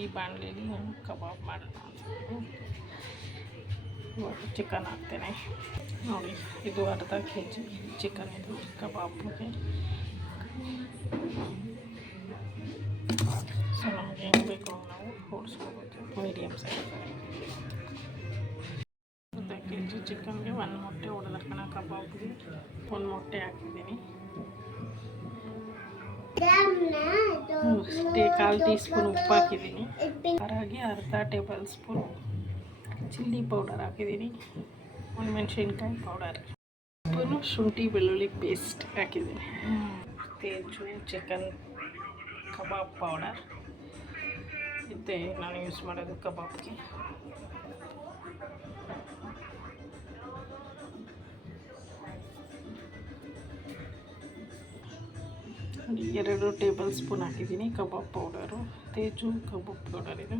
ಈ ಬಾಣಲೆಯಲ್ಲಿ ನಾನು ಕಬಾಬ್ ಮಾಡೋಣ ಅಂದ್ಬಿಟ್ಟು ಇವಾಗ ಚಿಕನ್ ಹಾಕ್ತೇನೆ. ನೋಡಿ, ಇದು ಅರ್ಧ kg ಚಿಕನ್, ಇದು ಕಬಾಬ್ಗೆ. ಸೊ ನಮಗೆ ಹೆಂಗೆ ಬೇಕು ನಾವು ಓಡಿಸ್ಕೋಬೋದು. ಮೀಡಿಯಮ್ ಸೈಜ್ ಅರ್ಧ kg ಚಿಕನ್ಗೆ 1 ಮೊಟ್ಟೆ ಹೊಡೆದಾಕೋಣ. ಕಬಾಬ್ಗೆ 1 ಮೊಟ್ಟೆ ಹಾಕಿದ್ದೀನಿ. ಕಾಲು ಟೀ ಸ್ಪೂನ್ ಉಪ್ಪು ಹಾಕಿದ್ದೀನಿ. ಹಾಗೆ ಅರ್ಧ ಟೇಬಲ್ ಸ್ಪೂನ್ ಚಿಲ್ಲಿ ಪೌಡರ್ ಹಾಕಿದ್ದೀನಿ. ಒಣಮೆಣ್ಸಿನ್ಕಾಯಿ ಪೌಡರ್, ಸ್ಪೂನು ಶುಂಠಿ ಬೆಳ್ಳುಳ್ಳಿ ಪೇಸ್ಟ್ ಹಾಕಿದ್ದೀನಿ. ತೇಜು ಚಿಕನ್ ಕಬಾಬ್ ಪೌಡರ್ ಇದೇ ನಾನು ಯೂಸ್ ಮಾಡೋದು ಕಬಾಬ್ಗೆ. ಎರಡು ಟೇಬಲ್ ಸ್ಪೂನ್ ಹಾಕಿದ್ದೀನಿ ಕಬಾಬ್ ಪೌಡರು. ತೇಜು ಕಬಾಬ್ ಪೌಡರ್ ಇದು.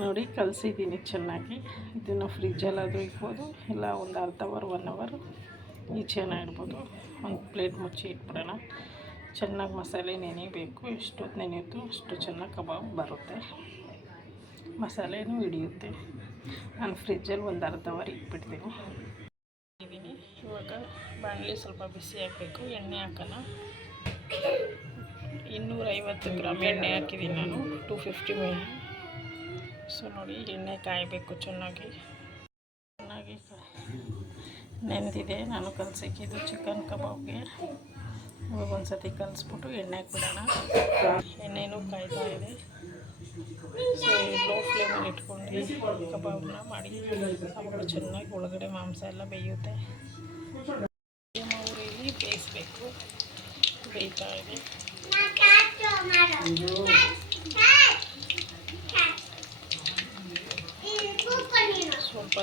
ನೋಡಿ, ಕಲಸಿದ್ದೀನಿ ಚೆನ್ನಾಗಿ. ಇದನ್ನು ಫ್ರಿಜ್ಜಲ್ಲಾದರೂ ಇಡ್ಬೋದು, ಇಲ್ಲ ಒಂದು ಅರ್ಧ ಅವರ್ 1 ಅವರ್ ಈಚೆನ ಇಡ್ಬೋದು. ಒಂದು ಪ್ಲೇಟ್ ಮುಚ್ಚಿ ಇಟ್ಬಿಡೋಣ. ಚೆನ್ನಾಗಿ ಮಸಾಲೆ ನೆನೆಯಬೇಕು. ಎಷ್ಟೊತ್ತು ನೆನೆಯುತ್ತೋ ಅಷ್ಟು ಚೆನ್ನಾಗಿ ಕಬಾಬ್ ಬರುತ್ತೆ, ಮಸಾಲೆನೂ ಹಿಡಿಯುತ್ತೆ. ನಾನು ಫ್ರಿಜ್ಜಲ್ಲಿ ಒಂದು ಅರ್ಧ ಅವರ್ ಇಟ್ಬಿಡ್ತೀನಿ. ಇವಾಗ ಬಾಣಲೆ ಸ್ವಲ್ಪ ಬಿಸಿ ಹಾಕಬೇಕು. ಎಣ್ಣೆ ಹಾಕೋಣ. 250 ಗ್ರಾಮ್ ಎಣ್ಣೆ ಹಾಕಿದ್ದೀನಿ ನಾನು, 250 ml. ಸೊ ನೋಡಿ, ಎಣ್ಣೆ ಕಾಯಬೇಕು. ಚೆನ್ನಾಗಿ ನೆಂದಿದೆ. ನಾನು ಕಲಸಿಕ್ಕಿದ್ದು ಚಿಕನ್ ಕಬಾಬ್ಗೆ. ಇವಾಗ ಒಂದು ಸತಿ ಕಲಿಸ್ಬಿಟ್ಟು ಎಣ್ಣೆಗೆ ಬಿಡೋಣ. ಎಣ್ಣೆನೂ ಕಾಯ್ತಾ ಇದೆ. ಸೊ ಲೋ ಫ್ಲೇಮಲ್ಲಿ ಇಟ್ಕೊಂಡು ಕಬಾಬ್ನ ಮಾಡಿ, ಆವಾಗ ಚೆನ್ನಾಗಿ ಒಳಗಡೆ ಮಾಂಸ ಎಲ್ಲ ಬೇಯುತ್ತೆ. ಉರಿಲಿ ಬೇಯಿಸಬೇಕು. ಬೇಯ್ತಾ ಇದೆ.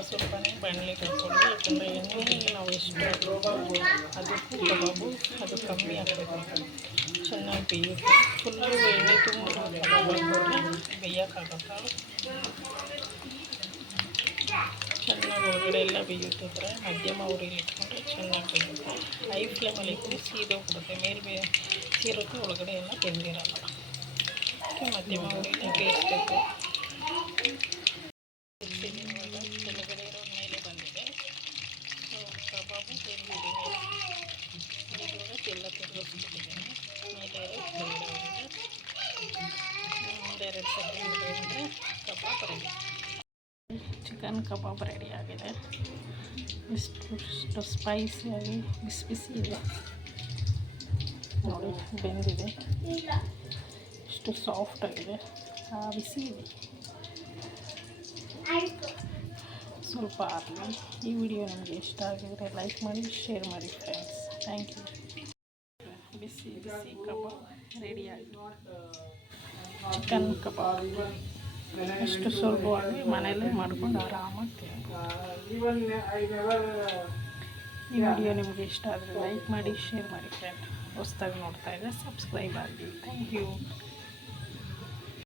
ಸ್ವಲ್ಪನೇ ಬಾಣಲೆಗೆ ಹಾಕ್ಕೊಂಡು, ಯಾಕಂದರೆ ಎಣ್ಣೆ ನಾವು ಎಷ್ಟು ಅದಕ್ಕೂ ಕಬಾಬು ಅದು ಕಮ್ಮಿ ಆಗಬೇಕು. ಚೆನ್ನಾಗಿ ಬೇಯುತ್ತೆ. ಫುಲ್ಲು ಎಣ್ಣೆ ತುಂಬ ಕಬಾಬ್ ಹಾಕ್ಬಿಟ್ರೆ ಬೇಯೋಕ್ಕಾಗಲ್ಲ. ಚೆನ್ನಾಗಿ ಒಳಗಡೆ ಎಲ್ಲ ಬೇಯುತ್ತೆ. ಥರ ಮಧ್ಯಮ ಉರಿಲಿ ಇಟ್ಕೊಂಡ್ರೆ ಚೆನ್ನಾಗಿ ಬೇಯುತ್ತೆ. ಹೈ ಫ್ಲೇಮಲ್ಲಿ ಇಟ್ಟು ಸೀದೋಗ್ಬಿಡುತ್ತೆ. ಮೇಲೆ ಸೀರುತ್ತೆ, ಒಳಗಡೆ ಎಲ್ಲ ಬೆಂದಿರಲ್ಲ. ಮಧ್ಯಮ ಉರಿಲಿ ಬೇಯಿಸ್ಬೇಕು. ಕೆಳಗಡೆ ಇರೋ ಮೇಲೆ ಬಂದಿದೆ. ಸೊ ಕಬಾಬು ಬೆಂದಿದೆ. ಇವಾಗ ಎಲ್ಲ ತಿರುಗಿಸ್ಬಿಟ್ಟಿದ್ದೀನಿ. ಮೇಲೆ ಕೆಳಗಡೆ ಹೋಗಿದೆ. ಒಂದೆರಡು second ಬೇಯಿಸಿದ್ರೆ kebab ready. Chicken kebab ready ಆಗಿದೆ. ಇಷ್ಟು ಸ್ಪೈಸಿಯಾಗಿ ಬಿಸಿ ಬಿಸಿ ಇದೆ. ನೋಡಿ, ಬೆಂದಿದೆ. ಇಷ್ಟು ಸಾಫ್ಟಾಗಿದೆ. ಬಿಸಿ ಇದೆ. ಸ್ವಲ್ಪ ಆಗಲಿ. ಈ ವಿಡಿಯೋ ನಿಮಗೆ ಇಷ್ಟ ಆಗಿದರೆ ಲೈಕ್ ಮಾಡಿ, ಶೇರ್ ಮಾಡಿ ಫ್ರೆಂಡ್ಸ್. Thank you. ಬಿಸಿ ಬಿಸಿ ಕಬಾಬ್ ರೆಡಿಯಾಗಿ. ಚಿಕನ್ ಕಬಾಬ್ ಎಷ್ಟು ಸುಲಭವಾಗಿ ಮನೆಯಲ್ಲೇ ಮಾಡ್ಕೊಂಡು ಆರಾಮಾಗಿ ತಿನ್ಬೋದು. ಈ ವಿಡಿಯೋ ನಿಮಗೆ ಇಷ್ಟ ಆದರೆ ಲೈಕ್ ಮಾಡಿ, ಶೇರ್ ಮಾಡಿ ಫ್ರೆಂಡ್. ಹೊಸ್ದಾಗಿ ನೋಡ್ತಾ ಇದ್ದರೆ ಸಬ್ಸ್ಕ್ರೈಬ್ ಆಗಿ. Thank you.